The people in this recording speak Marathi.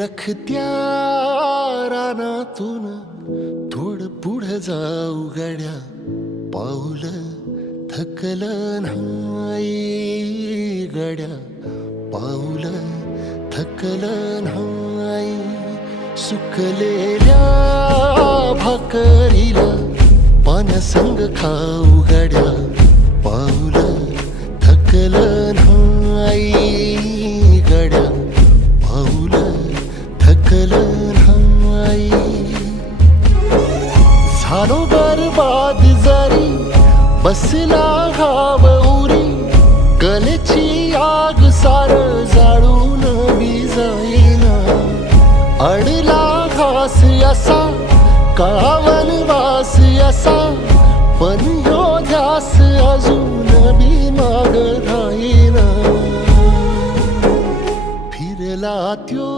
रखत्या रानातून थोड पुढं जाऊ गड्या, पाऊल थकलं नाही गड्या, पाऊल थकलं नाही. सुकलेल्या भाकरीला पाण्यासंग खाऊ गड्या, पाऊल थकलं नाही गड्या, पाऊल थकलं नाही. झालो बरबाद जरी बसला घाव उरी, कलेची आग सार जाळून विजाईना. अडला घास असा काळा वनवास असा, पण ह्यो ध्यास अजून बी माग राहीना. फिरला त्यो